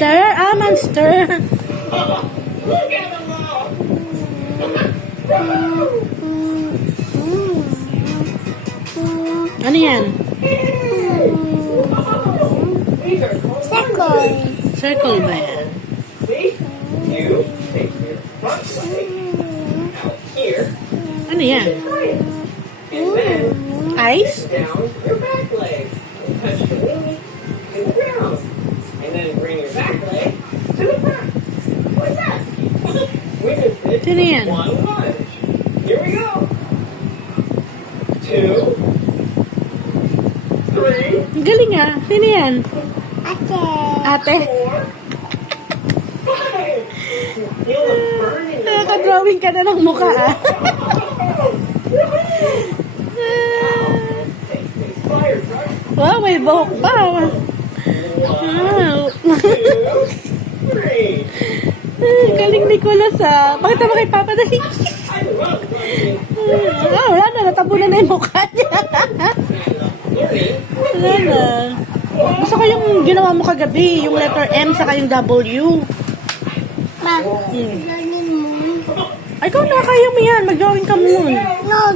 Monster? Ah, monster. Look at them all. Ano yan? These are called Circle. Circle ba yan? See? You take your front leg out here. Ano yan? And then Ice? down your back leg. And touch your knee to the ground. And then bring your back leg to the front. Like that. We just did Sino yan? one lunge. Here we go. 2, 3, Ang galing ah. Sino yan? Ate. Ate? 4, 5. Feel the burn in your leg. Nakaka-drawing ka na ng mukha ah. Fire truck. Wow, may buhok pa. Wow. 1, 2, 3. Galing Nicolas ah. Pakita mo kay Papa dali. I love learning. Wala na. Natabunan na yung mukha niya. Learning. Wala na. Gusto ko yung ginawa mo kagabi. Yung letter M saka yung W. Ma, learning mo. Ay, ikaw na. Kaya mo yan. Mag-drawing ka moon. No,